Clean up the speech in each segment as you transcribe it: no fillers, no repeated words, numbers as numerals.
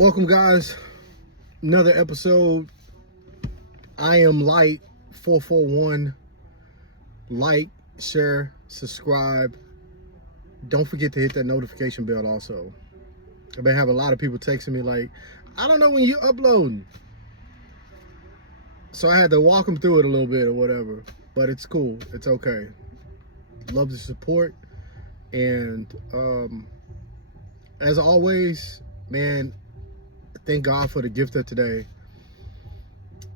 Welcome, guys. Another episode. I am Light 441. Like, share, subscribe. Don't forget to hit that notification bell also. I've been having a lot of people texting me like, I don't know when you're uploading. So I had to walk them through it a little bit or whatever. But it's cool. It's okay. Love the support. And as always, man, thank God for the gift of today.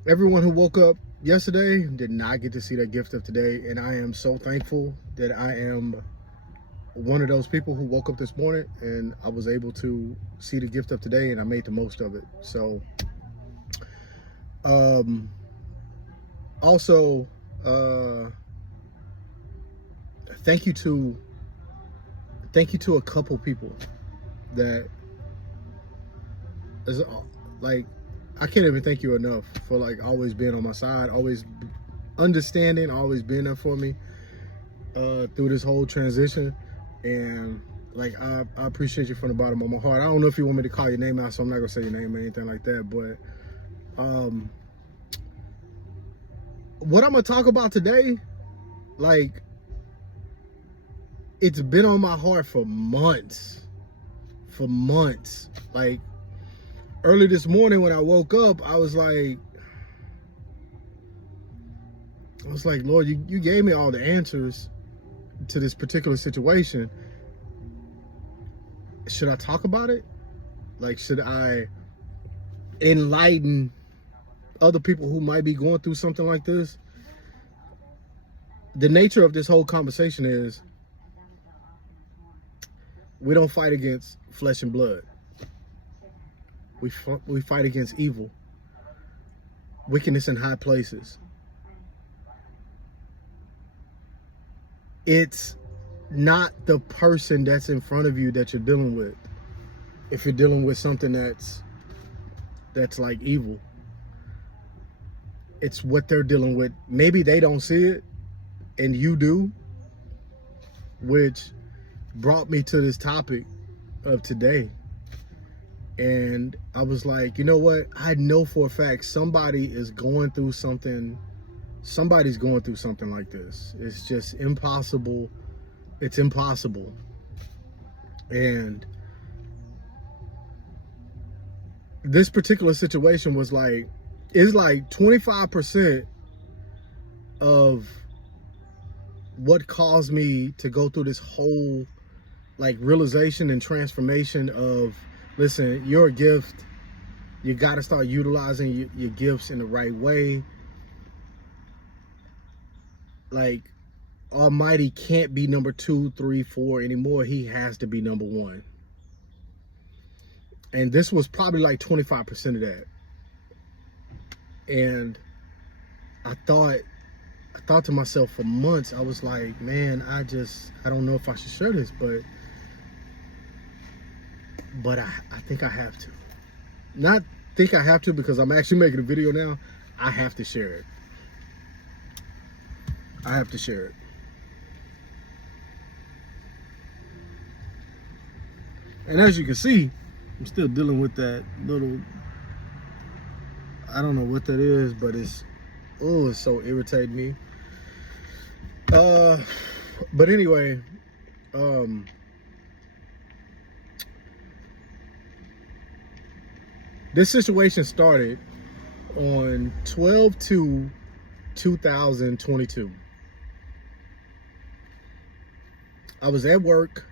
Everyone who woke up yesterday did not get to see that gift of today, and I am so thankful that I am one of those people who woke up this morning and I was able to see the gift of today, and I made the most of it. So also thank you to a couple people that is like, I can't even thank you enough for like always being on my side, always understanding, always being there for me through this whole transition. And like, I appreciate you from the bottom of my heart. I don't know if you want me to call your name out, so I'm not gonna say your name or anything like that, but what I'm gonna talk about today, like, it's been on my heart for months. Like, early this morning when I woke up, I was like, Lord, you gave me all the answers to this particular situation. Should I talk about it? Like, should I enlighten other people who might be going through something like this? The nature of this whole conversation is, we don't fight against flesh and blood. We fight against evil, wickedness in high places. It's not the person that's in front of you that you're dealing with. If you're dealing with something that's like evil, it's what they're dealing with. Maybe they don't see it and you do, which brought me to this topic of today. And I was like, you know what? I know for a fact somebody is going through something. Somebody's going through something like this. It's just impossible. It's impossible. And this particular situation was like, it's like 25% of what caused me to go through this whole like realization and transformation of, listen, you're a gift. You got to start utilizing your gifts in the right way. Like, Almighty can't be number 2, 3, 4 anymore. He has to be number 1. And this was probably like 25% of that. And I thought to myself for months, I was like, man, I don't know if I should share this, but I think I have to. Not think I have to because I'm actually making a video now. I have to share it. I have to share it. And as you can see, I'm still dealing with that little, I don't know what that is, but it's so irritating me. But anyway, this situation started on 12/2/2022. I was at work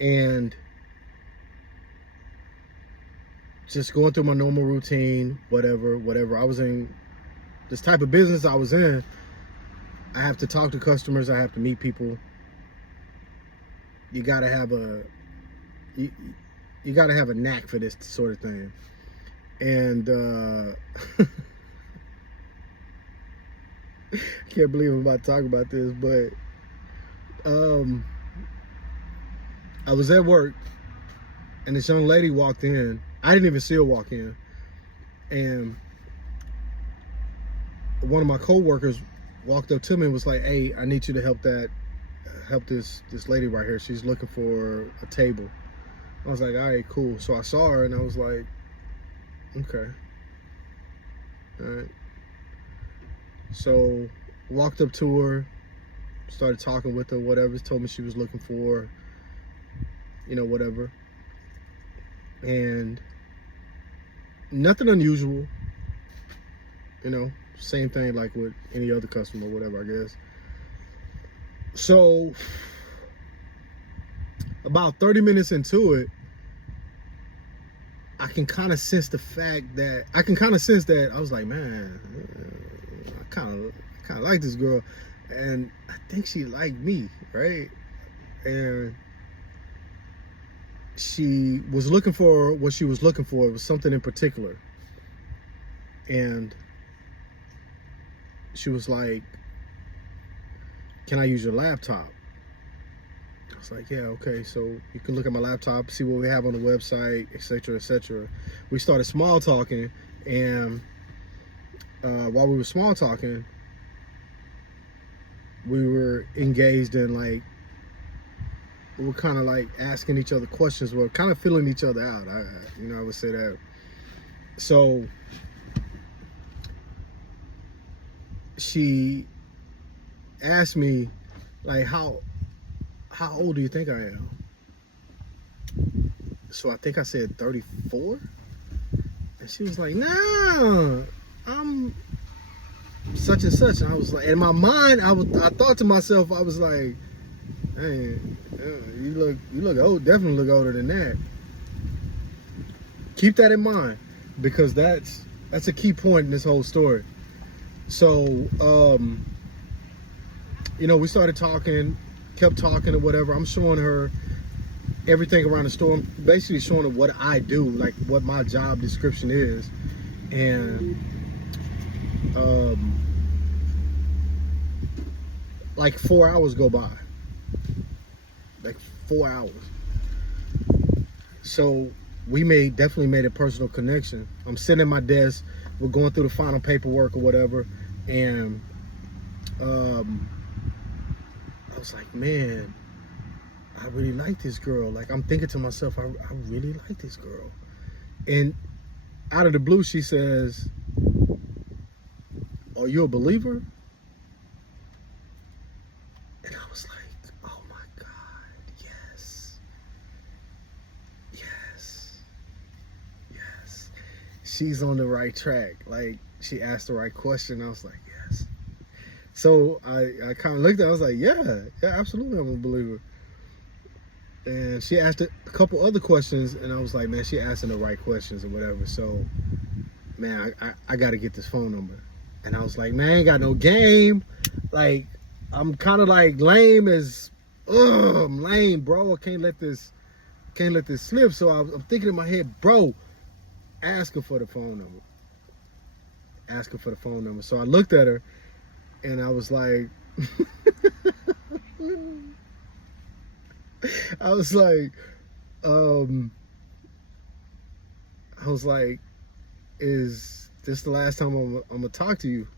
and just going through my normal routine, whatever. I was in this type of business I was in. I have to talk to customers. I have to meet people. You gotta have a knack for this sort of thing. And I can't believe I'm about to talk about this, but I was at work and this young lady walked in. I didn't even see her walk in. And one of my coworkers walked up to me and was like, hey, I need you to help this lady right here. She's looking for a table. I was like, all right, cool. So I saw her and I was like, okay. All right. So walked up to her, started talking with her, whatever, told me she was looking for, whatever. And nothing unusual, same thing like with any other customer, whatever, I guess. So about 30 minutes into it, I can kind of sense that I was like, man, I kind of like this girl, and I think she liked me, right? And she was looking for what she was looking for. It was something in particular, and she was like, can I use your laptop? I was like, yeah, okay, so you can look at my laptop, see what we have on the website, etc., etc. We started small talking, and while we were small talking, we were engaged in like, we were kind of like asking each other questions. We were kind of feeling each other out. I would say that. So she asked me, like, how old do you think I am? So I think I said 34, and she was like, nah, I'm such and such. And I was like, in my mind, I thought to myself, I was like, hey, you look old, definitely look older than that. Keep that in mind, because that's a key point in this whole story. So we started talking, kept talking or whatever. I'm showing her everything around the store, basically showing her what I do, like what my job description is. And like 4 hours go by, like 4 hours. So we definitely made a personal connection. I'm sitting at my desk, we're going through the final paperwork or whatever, and I was like, man, I really like this girl. Like, I'm thinking to myself, I really like this girl. And out of the blue, she says, are you a believer? And I was like, oh my God, yes. Yes. Yes. She's on the right track. Like, she asked the right question. I was like, yes. So I kind of looked at her, I was like, yeah, absolutely, I'm a believer. And she asked a couple other questions, and I was like, man, she asking the right questions or whatever. So, man, I got to get this phone number. And I was like, man, I ain't got no game. Like, I'm kind of like lame as, I'm lame, bro. I can't let this slip. So I'm thinking in my head, bro, ask her for the phone number. Ask her for the phone number. So I looked at her, and I was like, I was like, is this the last time I'm gonna talk to you?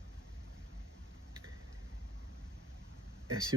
And she was